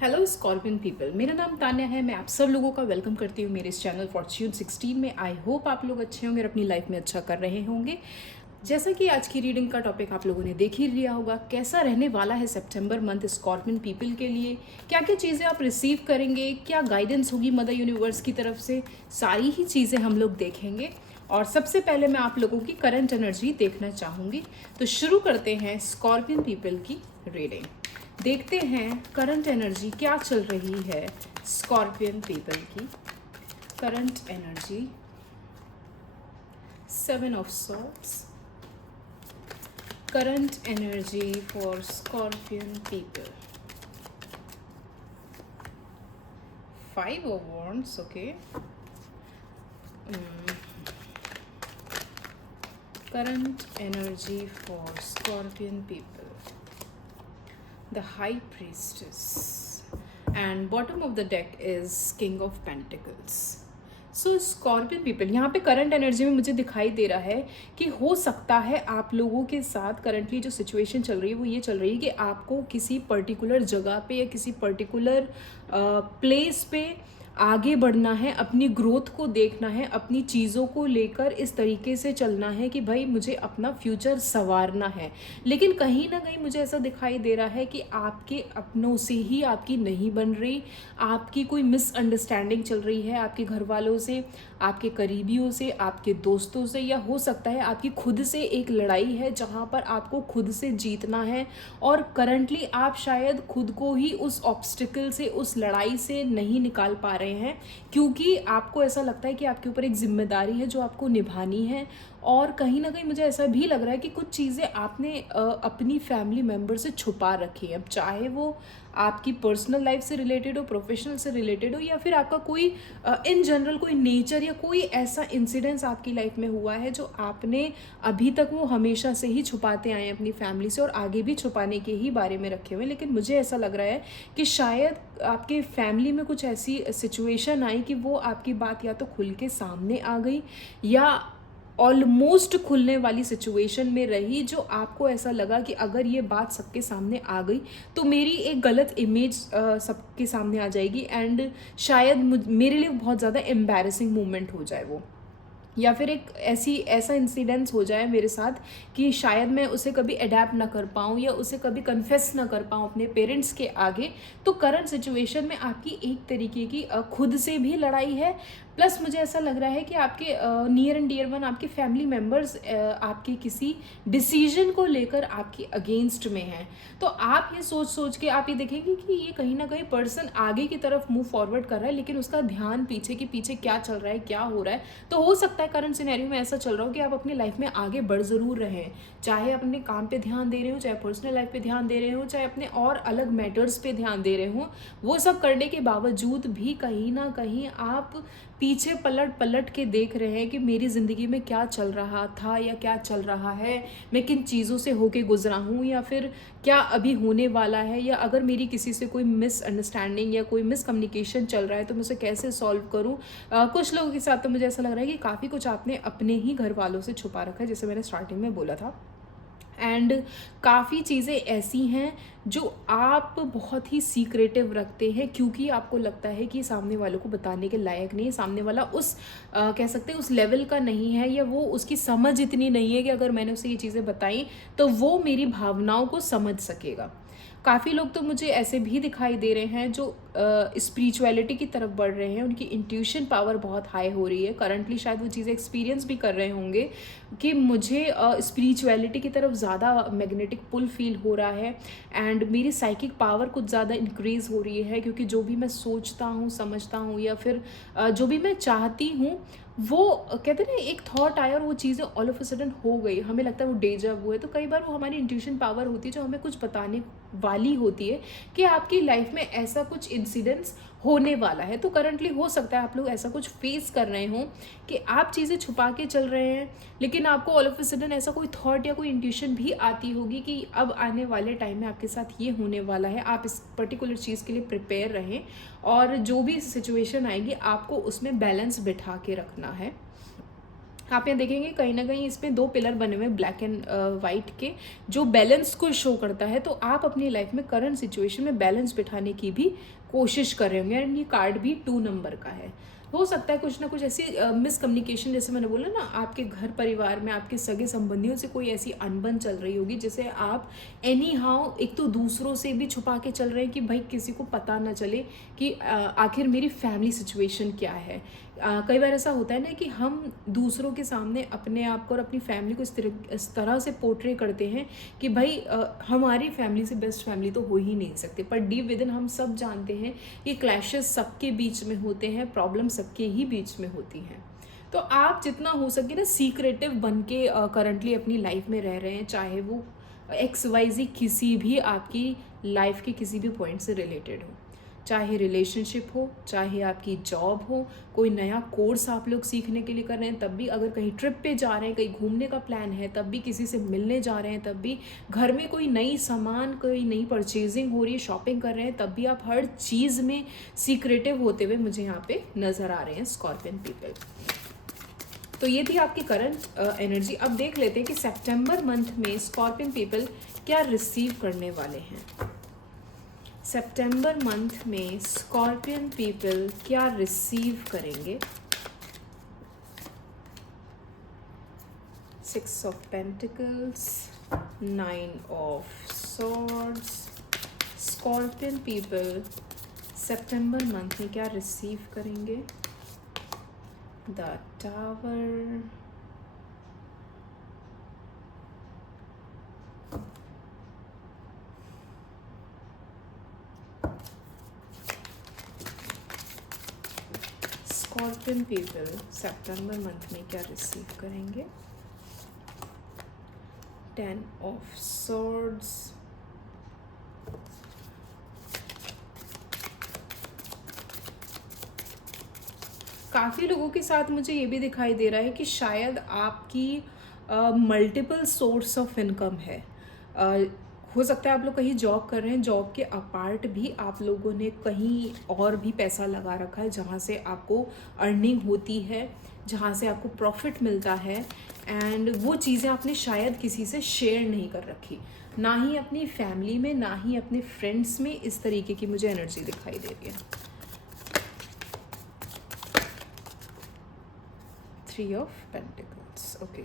Hello scorpion people, मेरा नाम तान्या है। मैं आप सब लोगों का वेलकम करती हूँ मेरे इस चैनल फॉर्च्यून 16 में। आई होप आप लोग अच्छे होंगे और अपनी लाइफ में अच्छा कर रहे होंगे। जैसा कि आज की रीडिंग का टॉपिक आप लोगों ने देख ही लिया होगा, कैसा रहने वाला है सितंबर मंथ स्कॉर्पियन पीपल के लिए, क्या क्या चीज़ें आप रिसीव करेंगे, क्या गाइडेंस होगी मदर यूनिवर्स की तरफ से, सारी ही चीज़ें हम लोग देखेंगे। और सबसे पहले मैं आप लोगों की करंट एनर्जी देखना चाहूँगी। तो शुरू करते हैं स्कॉर्पियन पीपल की रीडिंग। देखते हैं करंट एनर्जी क्या चल रही है स्कॉर्पियन पीपल की। Current energy, 7 of swords, current energy for Scorpion people, 5 of wands, okay. Current energy for Scorpion people, the high priestess, and bottom of the deck is king of pentacles. So scorpion people, यहाँ पे current energy में मुझे दिखाई दे रहा है कि हो सकता है आप लोगों के साथ करंटली जो सिचुएशन चल रही है वो ये चल रही है कि आपको किसी पर्टिकुलर जगह पे या किसी पर्टिकुलर प्लेस पे आगे बढ़ना है, अपनी ग्रोथ को देखना है, अपनी चीज़ों को लेकर इस तरीके से चलना है कि भाई मुझे अपना फ्यूचर संवारना है। लेकिन कहीं ना कहीं मुझे ऐसा दिखाई दे रहा है कि आपके अपनों से ही आपकी नहीं बन रही, आपकी कोई मिसअंडरस्टैंडिंग चल रही है आपके घर वालों से, आपके करीबियों से, आपके दोस्तों से, या हो सकता है आपकी खुद से एक लड़ाई है जहाँ पर आपको खुद से जीतना है। और करंटली आप शायद खुद को ही उस ऑब्स्टिकल से, उस लड़ाई से नहीं निकाल पा रहे हैं, क्योंकि आपको ऐसा लगता है कि आपके ऊपर एक जिम्मेदारी है जो आपको निभानी है। और कहीं ना कहीं मुझे ऐसा भी लग रहा है कि कुछ चीज़ें आपने अपनी फैमिली मेम्बर से छुपा रखी है। अब चाहे वो आपकी पर्सनल लाइफ से रिलेटेड हो, प्रोफेशनल से रिलेटेड हो, या फिर आपका कोई इन जनरल कोई नेचर या कोई ऐसा इंसिडेंस आपकी लाइफ में हुआ है जो आपने अभी तक वो हमेशा से ही छुपाते आए हैं अपनी फैमिली से, और आगे भी छुपाने के ही बारे में रखे हुए। लेकिन मुझे ऐसा लग रहा है कि शायद आपके फैमिली में कुछ ऐसी सिचुएशन आई कि वो आपकी बात या तो खुल के सामने आ गई या ऑलमोस्ट खुलने वाली सिचुएशन में रही, जो आपको ऐसा लगा कि अगर ये बात सबके सामने आ गई तो मेरी एक गलत इमेज सबके सामने आ जाएगी, एंड शायद मेरे लिए बहुत ज़्यादा एम्बैरेसिंग मोमेंट हो जाए वो, या फिर एक ऐसा इंसिडेंस हो जाए मेरे साथ कि शायद मैं उसे कभी अडेप्ट ना कर पाऊँ या उसे कभी कन्फेस ना कर पाऊँ अपने पेरेंट्स के आगे। तो करंट सिचुएशन में आपकी एक तरीके की खुद से भी लड़ाई है, प्लस मुझे ऐसा लग रहा है कि आपके नियर एंड डियर वन, आपके फैमिली मेम्बर्स आपके किसी डिसीजन को लेकर आपके अगेंस्ट में हैं। तो आप ये सोच के आप ये देखेंगे कि ये कहीं ना कहीं पर्सन आगे की तरफ मूव फॉरवर्ड कर रहा है, लेकिन उसका ध्यान पीछे के पीछे क्या चल रहा है, क्या हो रहा है। तो हो सकता है करंट सिनेरियो में ऐसा चल रहा हो कि आप अपनी लाइफ में आगे बढ़ ज़रूर रहे हैं, चाहे अपने काम पे ध्यान दे रहे हो, चाहे पर्सनल लाइफ पे ध्यान दे रहे हो, चाहे अपने और अलग मैटर्स पे ध्यान दे रहे हो। वो सब करने के बावजूद भी कहीं ना कहीं आप पीछे पलट पलट के देख रहे हैं कि मेरी ज़िंदगी में क्या चल रहा था या क्या चल रहा है, मैं किन चीज़ों से होके गुजरा हूँ, या फिर क्या अभी होने वाला है, या अगर मेरी किसी से कोई मिसअंडरस्टैंडिंग या कोई मिसकम्युनिकेशन चल रहा है तो मैं उसे कैसे सॉल्व करूँ। कुछ लोगों के साथ तो मुझे ऐसा लग रहा है कि काफ़ी कुछ आपने अपने ही घर वालों से छुपा रखा है, जैसे मैंने स्टार्टिंग में बोला था। एंड काफ़ी चीज़ें ऐसी हैं जो आप बहुत ही सीक्रेटिव रखते हैं, क्योंकि आपको लगता है कि सामने वालों को बताने के लायक नहीं है, सामने वाला उस कह सकते हैं उस लेवल का नहीं है, या वो उसकी समझ इतनी नहीं है कि अगर मैंने उसे ये चीज़ें बताई तो वो मेरी भावनाओं को समझ सकेगा। काफ़ी लोग तो मुझे ऐसे भी दिखाई दे रहे हैं जो स्पिरिचुअलिटी की तरफ बढ़ रहे हैं, उनकी इंट्यूशन पावर बहुत हाई हो रही है। करंटली शायद वो चीज़ें एक्सपीरियंस भी कर रहे होंगे कि मुझे स्पिरिचुअलिटी की तरफ ज़्यादा मैग्नेटिक पुल फील हो रहा है, एंड मेरी साइकिक पावर कुछ ज़्यादा इंक्रीज़ हो रही है, क्योंकि जो भी मैं सोचता हूँ, समझता हूँ, या फिर जो भी मैं चाहती हूँ, वो कहते हैं ना, एक थॉट आया और वो चीज़ें ऑल ऑफ अ सडन हो गई, हमें लगता है वो डेजा वो है। तो कई बार वो हमारी इंट्यूशन पावर होती है जो हमें कुछ बताने वाली होती है कि आपकी लाइफ में ऐसा कुछ इंसिडेंट्स होने वाला है। तो करंटली हो सकता है आप लोग ऐसा कुछ फेस कर रहे हो कि आप चीज़ें छुपा के चल रहे हैं, लेकिन आपको ऑल ऑफ अ सडन ऐसा कोई थॉट या कोई इंट्यूशन भी आती होगी कि अब आने वाले टाइम में आपके साथ ये होने वाला है। आप इस पर्टिकुलर चीज़ के लिए प्रिपेयर रहें, और जो भी सिचुएशन आएगी आपको उसमें बैलेंस बिठा के रखना है। आप यहाँ देखेंगे कहीं ना कहीं इसमें 2 पिलर बने हुए ब्लैक एंड वाइट के, जो बैलेंस को शो करता है। तो आप अपनी लाइफ में करंट सिचुएशन में बैलेंस बिठाने की भी कोशिश कर रहे होंगे। एंड ये कार्ड भी 2 नंबर का है। हो सकता है कुछ ना कुछ ऐसी मिसकम्युनिकेशन, जैसे मैंने बोला ना, आपके घर परिवार में आपके सगे संबंधियों से कोई ऐसी अनबन चल रही होगी जिसे आप एनी हाउ एक तो दूसरों से भी छुपा के चल रहे हैं कि भाई किसी को पता ना चले कि आखिर मेरी फैमिली सिचुएशन क्या है। कई बार ऐसा होता है ना कि हम दूसरों के सामने अपने आप को और अपनी फैमिली को इस तरह से पोर्ट्रे करते हैं कि भाई हमारी फैमिली से बेस्ट फैमिली तो हो ही नहीं सकती, पर डीप विद इन हम सब जानते हैं कि क्लैशेस सबके बीच में होते हैं, प्रॉब्लम सबके ही बीच में होती हैं। तो आप जितना हो सके ना सीक्रेटिव बन के करंटली अपनी लाइफ में रह रहे हैं, चाहे वो XYZ किसी भी आपकी लाइफ के किसी भी पॉइंट से रिलेटेड हो, चाहे रिलेशनशिप हो, चाहे आपकी जॉब हो, कोई नया कोर्स आप लोग सीखने के लिए कर रहे हैं तब भी, अगर कहीं ट्रिप पे जा रहे हैं, कहीं घूमने का प्लान है तब भी, किसी से मिलने जा रहे हैं तब भी, घर में कोई नई सामान, कोई नई परचेजिंग हो रही है, शॉपिंग कर रहे हैं तब भी, आप हर चीज़ में सीक्रेटिव होते हुए मुझे यहाँ पे नज़र आ रहे हैं स्कॉर्पियन पीपल। तो ये थी आपकी करंट एनर्जी। अब देख लेते हैं कि सितंबर मंथ में स्कॉर्पियन पीपल क्या रिसीव करने वाले हैं। सितंबर मंथ में स्कॉर्पियन पीपल क्या रिसीव करेंगे। 6 of pentacles, 9 of swords. Scorpion people September month में क्या रिसीव करेंगे। The tower, scorpion people September month में क्या रिसीव करेंगे। 10 ऑफ सॉर्ड्स, काफ़ी लोगों के साथ मुझे ये भी दिखाई दे रहा है कि शायद आपकी मल्टीपल सोर्स ऑफ इनकम है। हो सकता है आप लोग कहीं जॉब कर रहे हैं, जॉब के अपार्ट भी आप लोगों ने कहीं और भी पैसा लगा रखा है जहाँ से आपको अर्निंग होती है, जहाँ से आपको प्रॉफिट मिलता है। एंड वो चीज़ें आपने शायद किसी से शेयर नहीं कर रखी, ना ही अपनी फैमिली में, ना ही अपने फ्रेंड्स में। इस तरीके की मुझे एनर्जी दिखाई दे रही है। 3 of Pentacles, okay,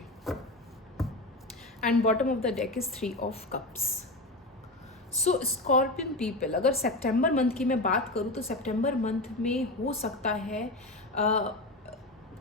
and bottom of the deck is 3 of Cups. So scorpion people, अगर सितंबर मंथ की मैं बात करूँ तो सितंबर मंथ में हो सकता है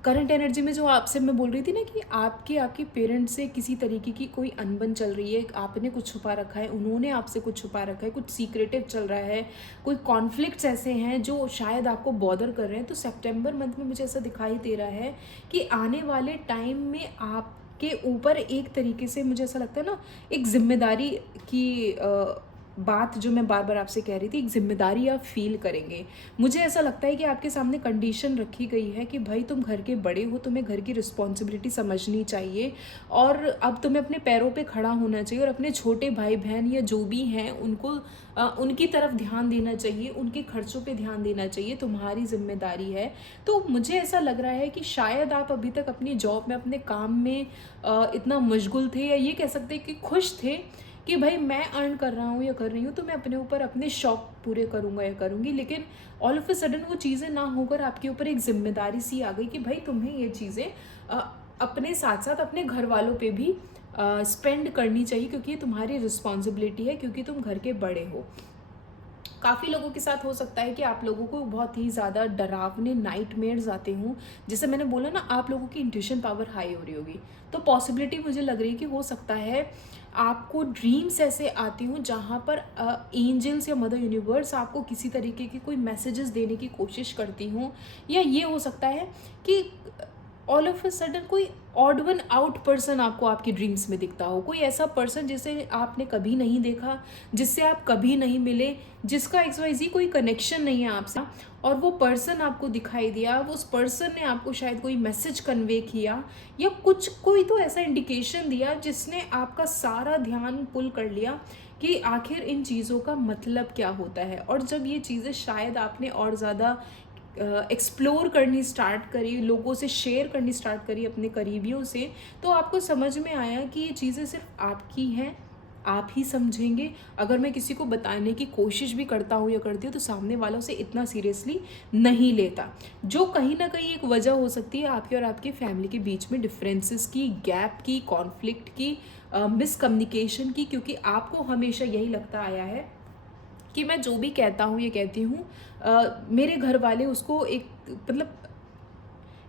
करंट एनर्जी में जो आपसे मैं बोल रही थी ना कि आपके पेरेंट्स से किसी तरीके की कोई अनबन चल रही है, आपने कुछ छुपा रखा है, उन्होंने आपसे कुछ छुपा रखा है, कुछ सीक्रेटिव चल रहा है, कोई कॉन्फ्लिक्ट्स ऐसे हैं जो शायद आपको बॉदर कर रहे हैं। तो सितंबर मंथ में मुझे ऐसा दिखाई दे रहा है कि आने वाले टाइम में आपके ऊपर एक तरीके से, मुझे ऐसा लगता है ना, एक जिम्मेदारी की बात जो मैं बार बार आपसे कह रही थी, एक जिम्मेदारी आप फील करेंगे। मुझे ऐसा लगता है कि आपके सामने कंडीशन रखी गई है कि भाई तुम घर के बड़े हो, तुम्हें घर की रिस्पॉन्सिबिलिटी समझनी चाहिए और अब तुम्हें अपने पैरों पे खड़ा होना चाहिए और अपने छोटे भाई बहन या जो भी हैं उनको उनकी तरफ ध्यान देना चाहिए, उनके खर्चों पे ध्यान देना चाहिए, तुम्हारी जिम्मेदारी है। तो मुझे ऐसा लग रहा है कि शायद आप अभी तक अपनी जॉब में, अपने काम में इतना मशगूल थे, या ये कह सकते हैं कि खुश थे कि भाई मैं अर्न कर रहा हूँ या कर रही हूँ तो मैं अपने ऊपर अपने शौक पूरे करूँगा या करूँगी। लेकिन ऑल ऑफ अ सडन वो चीज़ें ना होकर आपके ऊपर एक जिम्मेदारी सी आ गई कि भाई तुम्हें ये चीज़ें अपने साथ साथ अपने घर वालों पे भी स्पेंड करनी चाहिए, क्योंकि ये तुम्हारी रिस्पॉन्सिबिलिटी है, क्योंकि तुम घर के बड़े हो। काफ़ी लोगों के साथ हो सकता है कि आप लोगों को बहुत ही ज़्यादा डरावने नाइटमेयर्स आते हों। जैसे मैंने बोला ना, आप लोगों की इंट्यूशन पावर हाई हो रही होगी, तो पॉसिबिलिटी मुझे लग रही है कि हो सकता है आपको ड्रीम्स ऐसे आती हूँ जहाँ पर एंजल्स या मदर यूनिवर्स आपको किसी तरीके की कोई मैसेजेस देने की कोशिश करती हूँ। या ये हो सकता है कि ऑल ऑफ अ सडन कोई ऑड वन आउट पर्सन आपको आपकी ड्रीम्स में दिखता हो, कोई ऐसा पर्सन जिसे आपने कभी नहीं देखा, जिससे आप कभी नहीं मिले, जिसका XYZ कोई कनेक्शन नहीं है आपसे, और वो पर्सन आपको दिखाई दिया, उस पर्सन ने आपको शायद कोई मैसेज कन्वे किया या कोई तो ऐसा इंडिकेशन दिया जिसने आपका सारा ध्यान पुल कर लिया कि आखिर इन चीज़ों का मतलब क्या होता है। और जब ये चीज़ें शायद आपने और ज़्यादा एक्सप्लोर करनी स्टार्ट करी, लोगों से शेयर करनी स्टार्ट करी, अपने करीबियों से, तो आपको समझ में आया कि ये चीज़ें सिर्फ आपकी हैं, आप ही समझेंगे। अगर मैं किसी को बताने की कोशिश भी करता हूँ या करती हूँ तो सामने वालों से इतना सीरियसली नहीं लेता, जो कहीं ना कहीं एक वजह हो सकती है आपके और आपकी फैमिली के बीच में डिफरेंसेस की, गैप की, कॉन्फ्लिक्ट की, मिसकम्युनिकेशन की, क्योंकि आपको हमेशा यही लगता आया है कि मैं जो भी कहता हूँ या कहती हूँ मेरे घर वाले उसको एक मतलब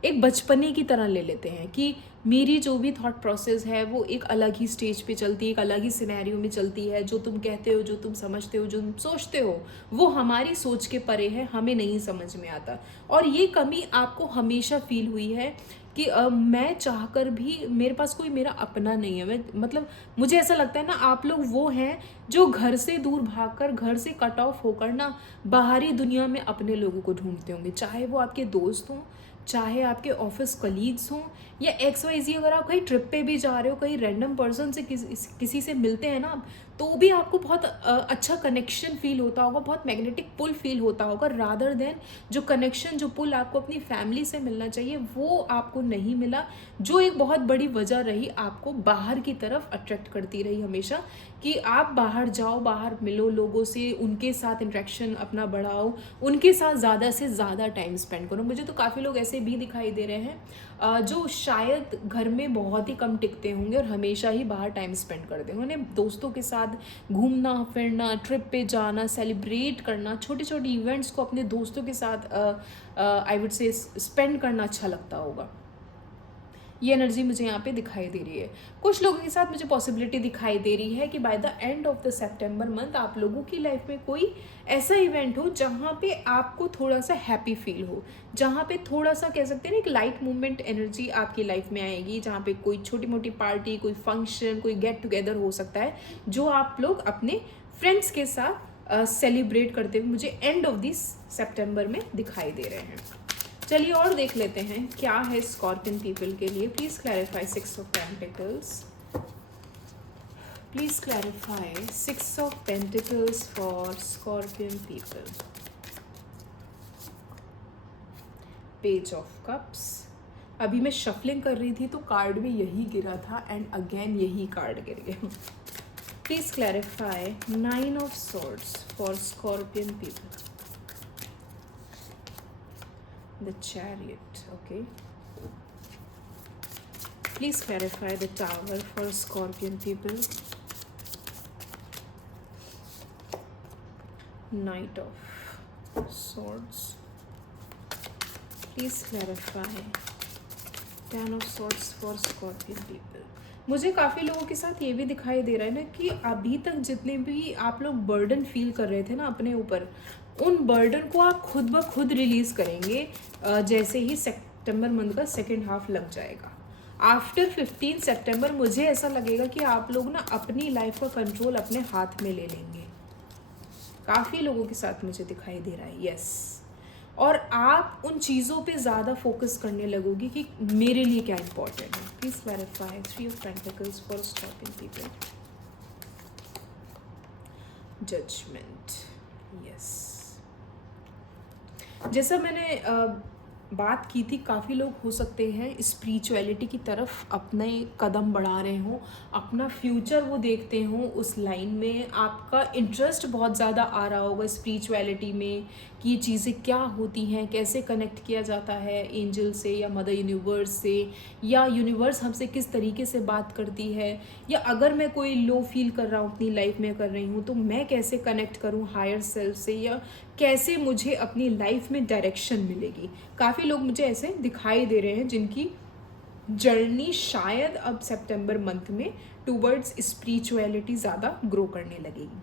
एक बचपने की तरह ले लेते हैं कि मेरी जो भी थॉट प्रोसेस है वो एक अलग ही स्टेज पे चलती है, एक अलग ही सिनेरियो में चलती है। जो तुम कहते हो, जो तुम समझते हो, जो तुम सोचते हो, वो हमारी सोच के परे है, हमें नहीं समझ में आता। और ये कमी आपको हमेशा फील हुई है कि मैं चाहकर भी मेरे पास कोई मेरा अपना नहीं है। मैं मतलब मुझे ऐसा लगता है ना, आप लोग वो हैं जो घर से दूर भागकर, घर से कट ऑफ होकर ना बाहरी दुनिया में अपने लोगों को ढूंढते होंगे, चाहे वो आपके दोस्त हों, चाहे आपके ऑफिस कलीग्स हों, या XYZ। अगर आप कहीं ट्रिप पे भी जा रहे हो, कहीं रैंडम पर्सन से किसी से मिलते हैं ना आप, तो भी आपको बहुत अच्छा कनेक्शन फील होता होगा, बहुत मैग्नेटिक पुल फील होता होगा, रादर देन जो कनेक्शन, जो पुल आपको अपनी फैमिली से मिलना चाहिए वो आपको नहीं मिला, जो एक बहुत बड़ी वजह रही आपको बाहर की तरफ अट्रैक्ट करती रही हमेशा, कि आप बाहर जाओ, बाहर मिलो लोगों से, उनके साथ इंटरेक्शन अपना बढ़ाओ, उनके साथ ज़्यादा से ज़्यादा टाइम स्पेंड करो। मुझे तो काफ़ी लोग ऐसे भी दिखाई दे रहे हैं जो शायद घर में बहुत ही कम टिकते होंगे और हमेशा ही बाहर टाइम स्पेंड करते होंगे। उन्हें दोस्तों के साथ घूमना फिरना, ट्रिप पे जाना, सेलिब्रेट करना, छोटे छोटे इवेंट्स को अपने दोस्तों के साथ आई वुड से स्पेंड करना अच्छा लगता होगा। ये एनर्जी मुझे यहाँ पे दिखाई दे रही है। कुछ लोगों के साथ मुझे पॉसिबिलिटी दिखाई दे रही है कि by the end of the September month आप लोगों की लाइफ में कोई ऐसा इवेंट हो जहाँ पे आपको थोड़ा सा हैप्पी फील हो, जहाँ पे थोड़ा सा कह सकते हैं ना एक लाइट मूवमेंट एनर्जी आपकी लाइफ में आएगी, जहाँ पे कोई छोटी मोटी पार्टी, कोई फंक्शन, कोई गेट टुगेदर हो सकता है जो आप लोग अपने फ्रेंड्स के साथ सेलिब्रेट करते हुए मुझे एंड ऑफ दिस सितंबर में दिखाई दे रहे हैं। चलिए और देख लेते हैं क्या है स्कॉर्पियन पीपल के लिए। Please clarify 6 of pentacles. Please clarify 6 of pentacles for Scorpion people. Page of cups. अभी मैं शफलिंग कर रही थी तो कार्ड में यही गिरा था एंड अगेन यही कार्ड गिर गया। Please clarify 9 of swords for Scorpion people. The Chariot, okay. Please clarify the Tower for Scorpion people. Knight of Swords. Please clarify 10 of Swords for Scorpion people. मुझे काफ़ी लोगों के साथ ये भी दिखाई दे रहा है ना कि अभी तक जितने भी आप लोग बर्डन फील कर रहे थे ना अपने ऊपर, उन बर्डन को आप खुद ब खुद रिलीज़ करेंगे जैसे ही सितंबर मंथ का सेकेंड हाफ लग जाएगा। आफ्टर 15 सितंबर मुझे ऐसा लगेगा कि आप लोग ना अपनी लाइफ का कंट्रोल अपने हाथ में ले लेंगे। काफ़ी लोगों के साथ मुझे दिखाई दे रहा है, यस। और आप उन चीज़ों पे ज़्यादा फोकस करने लगोगी कि मेरे लिए क्या इंपॉर्टेंट है। Please clarify 3 of pentacles for stopping people. Judgement, yes. जैसा मैंने बात की थी, काफ़ी लोग हो सकते हैं स्पिरिचुअलिटी की तरफ अपने कदम बढ़ा रहे हों, अपना फ्यूचर वो देखते हों उस लाइन में। आपका इंटरेस्ट बहुत ज़्यादा आ रहा होगा स्पिरिचुअलिटी में कि ये चीज़ें क्या होती हैं, कैसे कनेक्ट किया जाता है एंजल से या मदर यूनिवर्स से, या यूनिवर्स हमसे किस तरीके से बात करती है, या अगर मैं कोई लो फील कर रहा हूँ अपनी लाइफ में कर रही हूँ तो मैं कैसे कनेक्ट करूँ हायर सेल्फ से, या कैसे मुझे अपनी लाइफ में डायरेक्शन मिलेगी। काफ़ी लोग मुझे ऐसे दिखाई दे रहे हैं जिनकी जर्नी शायद अब सितंबर मंथ में टूवर्ड्स स्पिरिचुअलिटी ज़्यादा ग्रो करने लगेगी।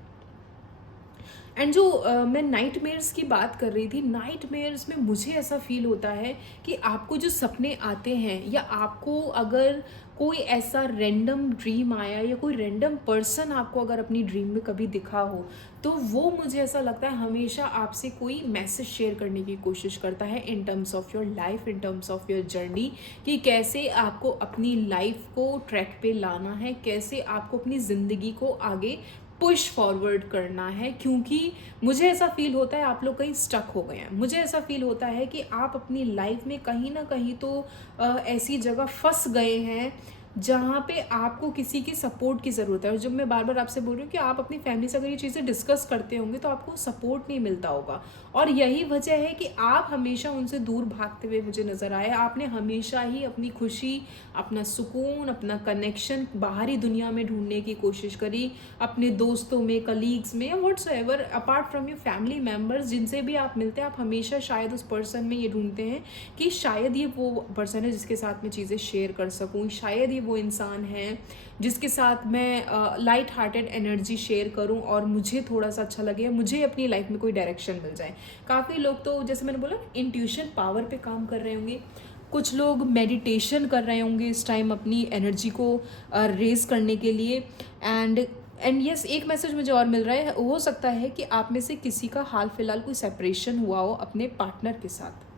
एंड जो मैं नाइटमेयर्स की बात कर रही थी, नाइटमेयर्स में मुझे ऐसा फील होता है कि आपको जो सपने आते हैं, या आपको अगर कोई ऐसा रैंडम ड्रीम आया, या कोई रैंडम पर्सन आपको अगर अपनी ड्रीम में कभी दिखा हो, तो वो मुझे ऐसा लगता है हमेशा आपसे कोई मैसेज शेयर करने की कोशिश करता है in terms of your life, in terms of your journey, कि कैसे आपको अपनी लाइफ को ट्रैक पे लाना है, कैसे आपको अपनी ज़िंदगी को आगे पुश फॉरवर्ड करना है, क्योंकि मुझे ऐसा फील होता है आप लोग कहीं स्टक हो गए हैं। मुझे ऐसा फील होता है कि आप अपनी लाइफ में कहीं ना कहीं तो ऐसी जगह फंस गए हैं जहाँ पे आपको किसी की सपोर्ट की ज़रूरत है। और जब मैं बार बार आपसे बोल रही हूँ कि आप अपनी फैमिली से अगर ये चीज़ें डिस्कस करते होंगे तो आपको सपोर्ट नहीं मिलता होगा, और यही वजह है कि आप हमेशा उनसे दूर भागते हुए मुझे नज़र आए। आपने हमेशा ही अपनी खुशी, अपना सुकून, अपना कनेक्शन बाहरी दुनिया में ढूंढने की कोशिश करी, अपने दोस्तों में, कलीग्स में, whatsoever, apart from your family members जिनसे भी आप मिलते हैं, आप हमेशा शायद उस पर्सन में ये ढूंढते हैं कि शायद ये वो पर्सन है जिसके साथ मैं चीज़ें शेयर कर सकूँ, शायद ये वो इंसान है जिसके साथ मैं लाइट हार्टेड एनर्जी शेयर करूं और मुझे थोड़ा सा अच्छा लगे, मुझे अपनी लाइफ में कोई डायरेक्शन मिल जाए। काफ़ी लोग तो जैसे मैंने बोला इंट्यूशन पावर पे काम कर रहे होंगे, कुछ लोग मेडिटेशन कर रहे होंगे इस टाइम अपनी एनर्जी को रेज करने के लिए। एंड यस, एक मैसेज मुझे और मिल रहा है, हो सकता है कि आप में से किसी का हाल फिलहाल कोई सेपरेशन हुआ हो अपने पार्टनर के साथ।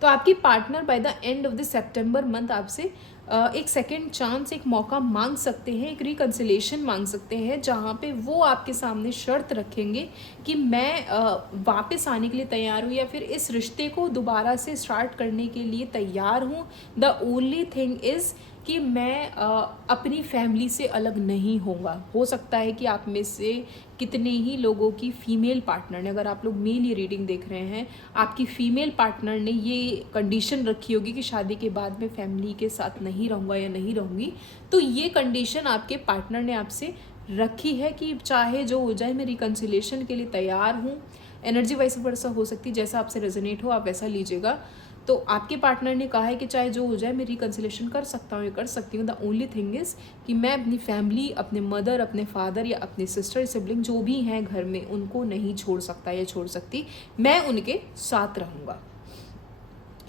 तो आपकी partner by the end of the September month आपसे एक सेकेंड चांस, एक मौका मांग सकते हैं, एक रिकन्सिलेशन मांग सकते हैं, जहाँ पे वो आपके सामने शर्त रखेंगे कि मैं वापस आने के लिए तैयार हूँ, या फिर इस रिश्ते को दोबारा से स्टार्ट करने के लिए तैयार हूँ। द ओनली थिंग इज़ कि मैं अपनी फैमिली से अलग नहीं होऊंगा। हो सकता है कि आप में से कितने ही लोगों की फीमेल पार्टनर ने, अगर आप लोग मेल ये रीडिंग देख रहे हैं, आपकी फीमेल पार्टनर ने ये कंडीशन रखी होगी कि शादी के बाद मैं फैमिली के साथ नहीं रहूँगा या नहीं रहूँगी। तो ये कंडीशन आपके पार्टनर ने आपसे रखी है कि चाहे जो हो जाए मैं रिकन्सिलेशन के लिए तैयार हूँ। एनर्जी वाइस वर्सा हो सकती है, जैसा आपसे रेजोनेट हो आप वैसा लीजिएगा। तो आपके पार्टनर ने कहा है कि चाहे जो हो जाए मैं रिकन्सिलेशन कर सकता हूँ या कर सकती हूँ। द ओनली थिंग इज़ कि मैं अपनी फैमिली, अपने मदर, अपने फादर या अपने सिस्टर, सिबलिंग जो भी हैं घर में, उनको नहीं छोड़ सकता या छोड़ सकती, मैं उनके साथ रहूँगा।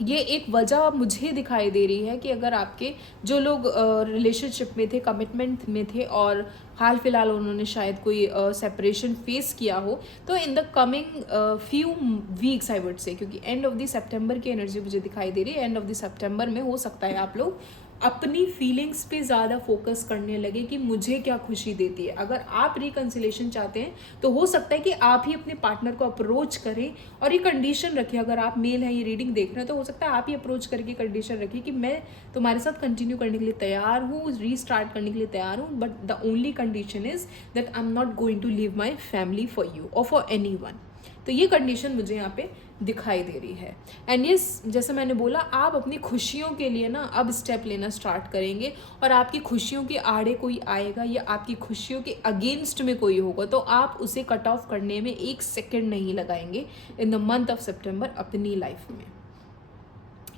ये एक वजह मुझे दिखाई दे रही है कि अगर आपके जो लोग रिलेशनशिप में थे, कमिटमेंट में थे और हाल फिलहाल उन्होंने शायद कोई सेपरेशन फेस किया हो, तो in the coming few weeks I would say, क्योंकि एंड ऑफ द सितंबर की एनर्जी मुझे दिखाई दे रही है, एंड ऑफ द सितंबर में हो सकता है आप लोग अपनी फीलिंग्स पे ज़्यादा फोकस करने लगे कि मुझे क्या खुशी देती है। अगर आप रिकन्सिलेशन चाहते हैं तो हो सकता है कि आप ही अपने पार्टनर को अप्रोच करें और ये कंडीशन रखिए। अगर आप मेल हैं, ये रीडिंग देख रहे हैं, तो हो सकता है आप ही अप्रोच करके कंडीशन रखिए कि मैं तुम्हारे साथ कंटिन्यू करने के लिए तैयार हूँ, रीस्टार्ट करने के लिए तैयार हूँ, but the only condition is that I am not going to leave my family for you और फॉर एनी वन। तो ये कंडीशन मुझे यहाँ पे दिखाई दे रही है। एंड यस, जैसे मैंने बोला, आप अपनी खुशियों के लिए ना अब स्टेप लेना स्टार्ट करेंगे, और आपकी खुशियों के आड़े कोई आएगा या आपकी खुशियों के अगेंस्ट में कोई होगा तो आप उसे कट ऑफ करने में एक सेकेंड नहीं लगाएंगे इन द मंथ ऑफ सितंबर अपनी लाइफ में।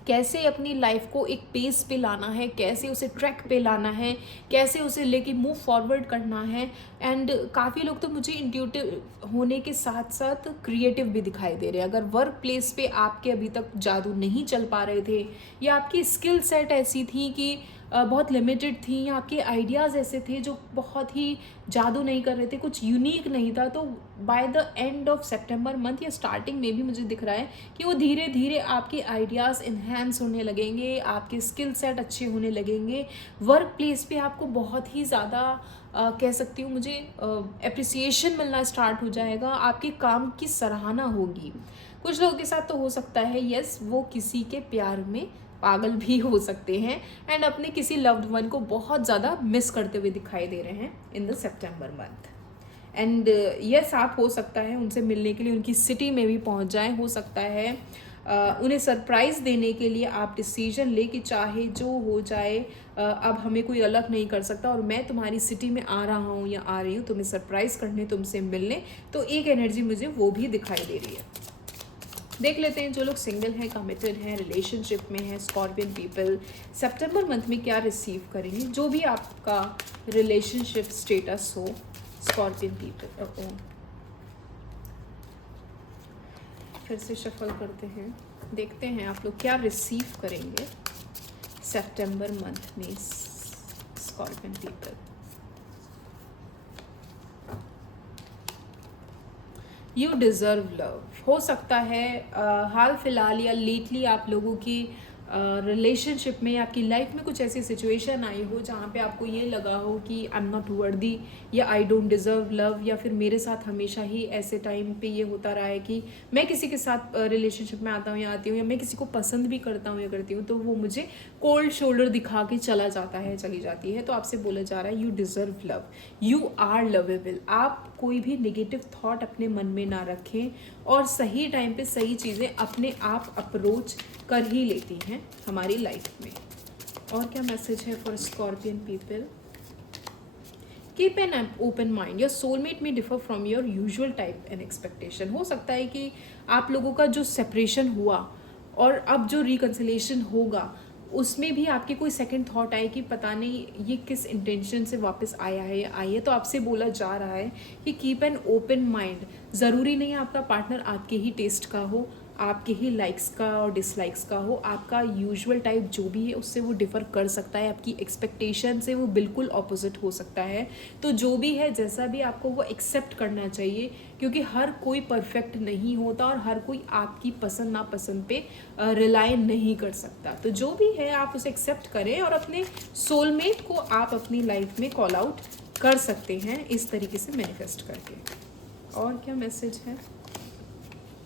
कैसे अपनी लाइफ को एक पेस पे लाना है, कैसे उसे ट्रैक पे लाना है, कैसे उसे लेके मूव फॉरवर्ड करना है। एंड काफ़ी लोग तो मुझे इंट्यूटिव होने के साथ साथ क्रिएटिव भी दिखाई दे रहे हैं। अगर वर्क प्लेस पे आपके अभी तक जादू नहीं चल पा रहे थे, या आपकी स्किल सेट ऐसी थी कि बहुत लिमिटेड थी, या आपके आइडियाज़ ऐसे थे जो बहुत ही जादू नहीं कर रहे थे, कुछ यूनिक नहीं था, तो by the end of September month या स्टार्टिंग में भी मुझे दिख रहा है कि वो धीरे धीरे आपके आइडियाज़ इन्हेंस होने लगेंगे, आपके स्किल सेट अच्छे होने लगेंगे। वर्क प्लेस पे आपको बहुत ही ज़्यादा कह सकती हूँ मुझे एप्रिसिएशन मिलना स्टार्ट हो जाएगा, आपके काम की सराहना होगी। कुछ लोगों के साथ तो हो सकता है यस, वो किसी के प्यार में पागल भी हो सकते हैं एंड अपने किसी लव्ड वन को बहुत ज़्यादा मिस करते हुए दिखाई दे रहे हैं in the September month. And yes, आप हो सकता है उनसे मिलने के लिए उनकी सिटी में भी पहुंच जाएं। हो सकता है उन्हें सरप्राइज़ देने के लिए आप डिसीजन ले कि चाहे जो हो जाए अब हमें कोई अलग नहीं कर सकता, और मैं तुम्हारी सिटी में आ रहा हूँ या आ रही हूँ तुम्हें सरप्राइज़ करने, तुमसे मिलने। तो एक एनर्जी मुझे वो भी दिखाई दे रही है। देख लेते हैं जो लोग सिंगल हैं, कमिटेड हैं, रिलेशनशिप में हैं, स्कॉर्पियन पीपल सितंबर मंथ में क्या रिसीव करेंगे, जो भी आपका रिलेशनशिप स्टेटस हो स्कॉर्पियन पीपल। फिर से शफल करते हैं, देखते हैं आप लोग क्या रिसीव करेंगे सितंबर मंथ में scorpion people. You deserve love. हो सकता है हाल फिलहाल या लेटली आप लोगों की रिलेशनशिप में, आपकी लाइफ में कुछ ऐसी सिचुएशन आई हो जहाँ पे आपको ये लगा हो कि आई एम नॉट वर्दी, या आई डोंट डिज़र्व लव, या फिर मेरे साथ हमेशा ही ऐसे टाइम पे ये होता रहा है कि मैं किसी के साथ रिलेशनशिप में आता हूँ या आती हूँ, या मैं किसी को पसंद भी करता हूँ या करती हूँ, तो वो मुझे कोल्ड शोल्डर दिखा के चला जाता है, चली जाती है। तो आपसे बोला जा रहा है, you deserve love, you are lovable. आप कोई भी नेगेटिव थॉट अपने मन में ना रखें, और सही टाइम पे सही चीज़ें अपने आप अप्रोच कर ही लेती हैं हमारी लाइफ में। और क्या मैसेज है for Scorpion people? Keep an open mind, your soulmate may differ from your usual type and expectation. हो सकता है कि आप लोगों का जो सेपरेशन हुआ और अब जो रिकन्सिलेशन होगा, उसमें भी आपके कोई सेकंड थॉट आए कि पता नहीं ये किस इंटेंशन से वापस आया है या आई है। तो आपसे बोला जा रहा है कि कीप एन ओपन माइंड। ज़रूरी नहीं है आपका पार्टनर आपके ही टेस्ट का हो, आपके ही लाइक्स का और डिसलाइक्स का हो। आपका यूजुअल टाइप जो भी है उससे वो डिफ़र कर सकता है, आपकी एक्सपेक्टेशन से वो बिल्कुल ऑपोजिट हो सकता है। तो जो भी है, जैसा भी, आपको वो एक्सेप्ट करना चाहिए, क्योंकि हर कोई परफेक्ट नहीं होता और हर कोई आपकी पसंद नापसंद पे रिलाई नहीं कर सकता। तो जो भी है आप उसे एक्सेप्ट करें और अपने सोलमेट को आप अपनी लाइफ में कॉल आउट कर सकते हैं इस तरीके से मैनिफेस्ट करके। और क्या मैसेज है?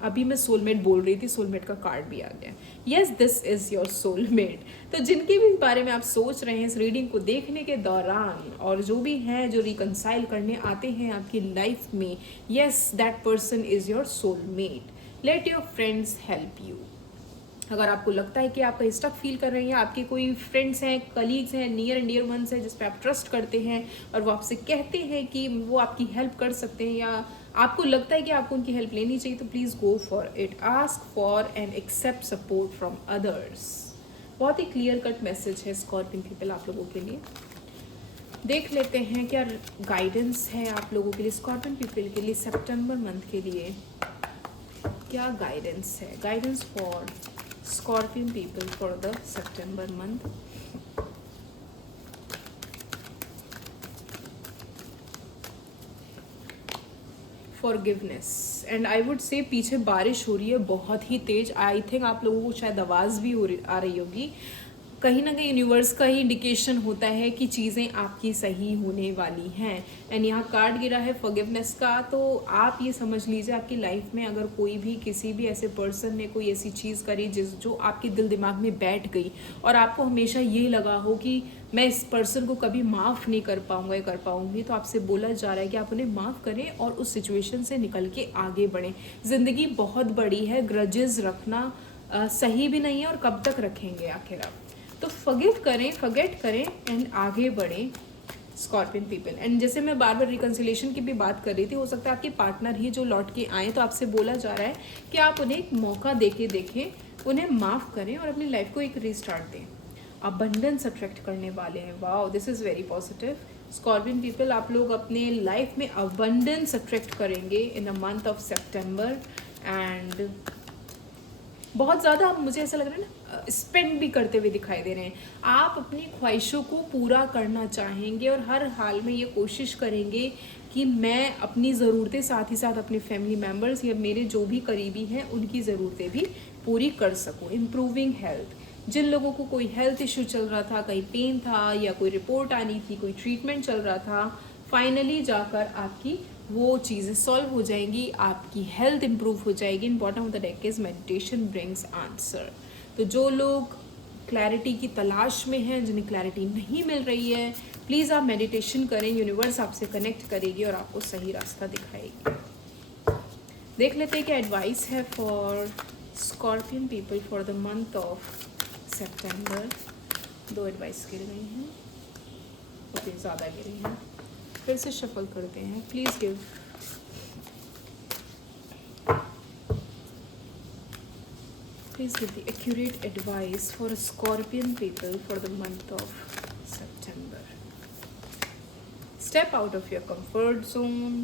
अभी मैं सोलमेट बोल रही थी, सोलमेट का कार्ड भी आ गया। Yes, this is your soulmate. तो जिनके भी बारे में आप सोच रहे हैं इस रीडिंग को देखने के दौरान, और जो भी हैं जो रिकंसाइल करने आते हैं आपकी लाइफ में, yes, that person is your soulmate. Let your friends help you. अगर आपको लगता है कि आप कहीं स्टक फील कर रहे हैं, आपके कोई फ्रेंड्स हैं, कलीग्स हैं, नियर एंड डियर वंस हैं जिस पे आप ट्रस्ट करते हैं और वो आपसे कहते हैं कि वो आपकी हेल्प कर सकते हैं, या आपको लगता है कि आपको उनकी हेल्प लेनी चाहिए, तो please go for it. Ask for and accept support from others. बहुत ही क्लियर कट मैसेज है स्कॉर्पियन पीपल आप लोगों के लिए। देख लेते हैं क्या गाइडेंस है आप लोगों के लिए, स्कॉर्पियन पीपल के लिए सितंबर मंथ के लिए क्या गाइडेंस है। Guidance for Scorpion people for the September month. Forgiveness and I would say पीछे बारिश हो रही है बहुत ही तेज। आई थिंक आप लोगों को शायद आवाज़ भी आ रही होगी। कहीं ना कहीं यूनिवर्स का ही इंडिकेशन होता है कि चीज़ें आपकी सही होने वाली हैं। एंड यहाँ कार्ड गिरा है फॉरगिवनेस का। तो आप ये समझ लीजिए आपकी लाइफ में अगर कोई भी किसी भी ऐसे पर्सन ने कोई ऐसी चीज़ करी जो आपके दिल दिमाग में बैठ गई, और आपको हमेशा ये लगा हो कि मैं इस पर्सन को कभी माफ़ नहीं कर पाऊंगा या कर पाऊंगी, तो आपसे बोला जा रहा है कि आप उन्हें माफ़ करें और उस सिचुएशन से निकल के आगे बढ़ें। ज़िंदगी बहुत बड़ी है, ग्रजेस रखना सही भी नहीं है, और कब तक रखेंगे आखिर आप। तो फॉरगिव करें, फॉरगेट करें एंड आगे बढ़ें स्कॉर्पियन पीपल। एंड जैसे मैं बार बार रिकन्सिलेशन की भी बात कर रही थी, हो सकता है आपके पार्टनर ही जो लौट के आए, तो आपसे बोला जा रहा है कि आप उन्हें एक मौका देके देखें, उन्हें माफ़ करें और अपनी लाइफ को एक रीस्टार्ट दें। अबंडेंस अट्रैक्ट करने वाले हैं। Wow, this is very positive Scorpion people. आप लोग अपने लाइफ में अबंडेंस अट्रैक्ट करेंगे in a month of September. And बहुत ज़्यादा मुझे ऐसा लग रहा है ना, स्पेंड भी करते हुए दिखाई दे रहे हैं। आप अपनी ख्वाहिशों को पूरा करना चाहेंगे और हर हाल में ये कोशिश करेंगे कि मैं अपनी ज़रूरतें साथ ही साथ अपने फैमिली मेम्बर्स या मेरे जो भी करीबी हैं उनकी ज़रूरतें भी पूरी कर सकूँ। इम्प्रूविंग हेल्थ, जिन लोगों को कोई हेल्थ इशू चल रहा था, कहीं पेन था या कोई रिपोर्ट आनी थी, कोई ट्रीटमेंट चल रहा था, फाइनली जाकर आपकी वो चीज़ें सॉल्व हो जाएंगी, आपकी हेल्थ इंप्रूव हो जाएगी। इन bottom of the deck is meditation brings answer. तो जो लोग क्लैरिटी की तलाश में हैं, जिन्हें क्लैरिटी नहीं मिल रही है, प्लीज़ आप मेडिटेशन करें, यूनिवर्स आपसे कनेक्ट करेगी और आपको सही रास्ता दिखाएगी। देख लेते हैं क्या एडवाइस है for Scorpion people for the month of September. 2 advice गिर गई हैं, ओके, ज़्यादा गिरी हैं, फिर से शफल करते हैं। Please give the accurate advice for Scorpion people for the month of September. Step out of your comfort zone.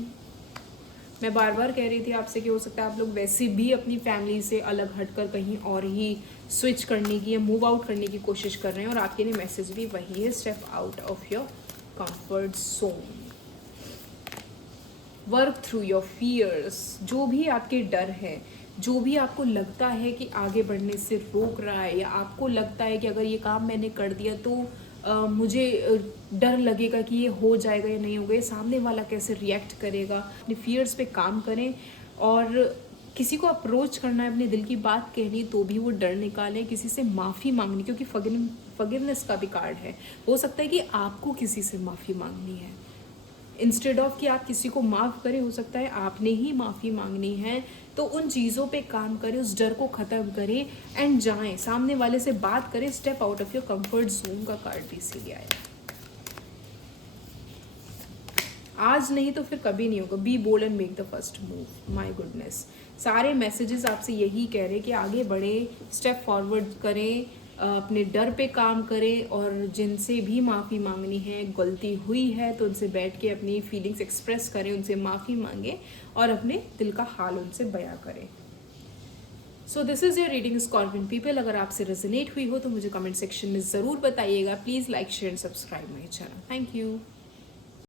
मैं बार बार कह रही थी आपसे कि हो सकता है आप लोग वैसे भी अपनी फैमिली से अलग हटकर कहीं और ही स्विच करने की या मूव आउट करने की कोशिश कर रहे हैं, और आपके लिए मैसेज भी वही है, step out of your comfort zone. Work through your fears. जो भी आपके डर है, जो भी आपको लगता है कि आगे बढ़ने से रोक रहा है, या आपको लगता है कि अगर ये काम मैंने कर दिया तो मुझे डर लगेगा कि ये हो जाएगा या नहीं होगा, ये सामने वाला कैसे रिएक्ट करेगा, अपने फियर्स पे काम करें। और किसी को अप्रोच करना है, अपने दिल की बात कहनी, तो भी वो डर निकालें। किसी से माफ़ी मांगनी, क्योंकि फॉरगिवनेस का भी कार्ड है। हो सकता है कि आपको किसी से माफ़ी मांगनी है, इंस्टेड ऑफ कि आप किसी को माफ़ करें, हो सकता है आपने ही माफ़ी मांगनी है। तो उन चीज़ों पे काम करें, उस डर को ख़त्म करें एंड जाएं, सामने वाले से बात करें। Step out of your comfort zone का कार्ड भी इसीलिए आया। आज नहीं तो फिर कभी नहीं होगा। Be bold and make the first move. My goodness, सारे मैसेजेस आपसे यही कह रहे हैं कि आगे बढ़े, स्टेप फॉरवर्ड करें, अपने डर पे काम करें, और जिनसे भी माफ़ी मांगनी है, गलती हुई है तो उनसे बैठ के अपनी फीलिंग्स एक्सप्रेस करें, उनसे माफ़ी मांगें और अपने दिल का हाल उनसे बयां करें। So this is your reading scorpion people. अगर आपसे रेजोनेट हुई हो तो मुझे कमेंट सेक्शन में ज़रूर बताइएगा। Please like share and subscribe my channel. Thank you.